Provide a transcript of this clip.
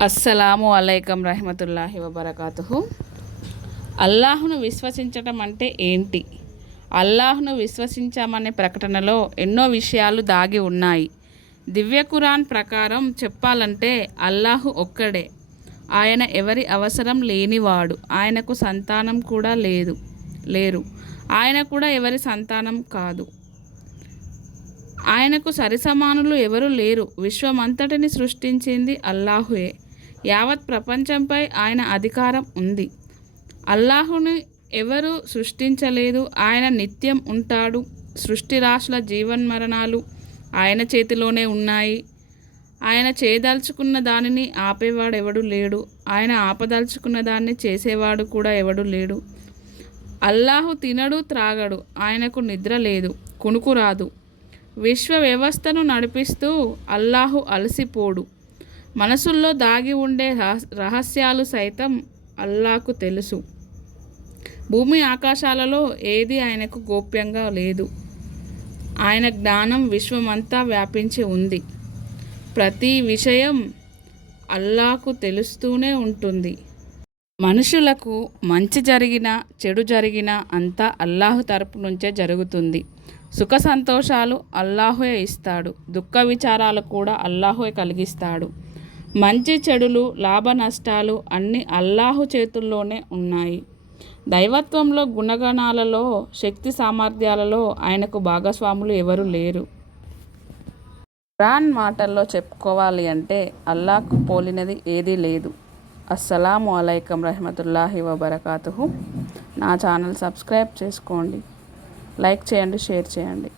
అస్సలాము అలైకం రహమతుల్లాహి వబరకాతుహు. అల్లాహ్ను విశ్వసించటం అంటే ఏంటి? అల్లాహ్ను విశ్వసించామనే ప్రకటనలో ఎన్నో విషయాలు దాగి ఉన్నాయి. దివ్య ఖురాన్ ప్రకారం చెప్పాలంటే అల్లాహు ఒక్కడే. ఆయన ఎవరి అవసరం లేనివాడు. ఆయనకు సంతానం కూడా లేరు. ఆయన కూడా ఎవరి సంతానం కాదు. ఆయనకు సరిసమానులు ఎవరు లేరు. విశ్వమంతటిని సృష్టించింది అల్లాహుయే. యావత్ ప్రపంచంపై ఆయన అధికారం ఉంది. అల్లాహుని ఎవరు సృష్టించలేదు. ఆయన నిత్యం ఉంటాడు. సృష్టి రాశుల జీవన్మరణాలు ఆయన చేతిలోనే ఉన్నాయి. ఆయన చేయదలుచుకున్న దానిని ఆపేవాడు ఎవడు లేడు. ఆయన ఆపదలుచుకున్న దాన్ని చేసేవాడు కూడా ఎవడు లేడు. అల్లాహు తినడు, త్రాగడు. ఆయనకు నిద్ర లేదు, కునుకు రాదు. విశ్వ వ్యవస్థను నడిపిస్తూ అల్లాహు అలసిపోడు. మనసుల్లో దాగి ఉండే రహస్యాలు సైతం అల్లాహకు తెలుసు. భూమి ఆకాశాలలో ఏది ఆయనకు గోప్యంగా లేదు. ఆయన జ్ఞానం విశ్వమంతా వ్యాపించి ఉంది. ప్రతి విషయం అల్లాహకు తెలుస్తూనే ఉంటుంది. మనుషులకు మంచి జరిగినా చెడు జరిగినా అంతా అల్లాహు తరపు నుంచే జరుగుతుంది. సుఖ సంతోషాలు అల్లాహుయే ఇస్తాడు. దుఃఖ విచారాలు కూడా అల్లాహుయే కలిగిస్తాడు. మంచి చెడులు, లాభ నష్టాలు అన్నీ అల్లాహు చేతుల్లోనే ఉన్నాయి. దైవత్వంలో, గుణగణాలలో, శక్తి సామర్థ్యాలలో ఆయనకు భాగస్వాములు ఎవరు లేరు. ఖురాన్ మాటల్లో చెప్పుకోవాలి అంటే అల్లాహకు పోలినది ఏదీ లేదు. అస్సలాము అలైకం రహమతుల్లాహి వబరకాతుహు. నా ఛానల్ సబ్స్క్రైబ్ చేసుకోండి, లైక్ చేయండి, షేర్ చేయండి.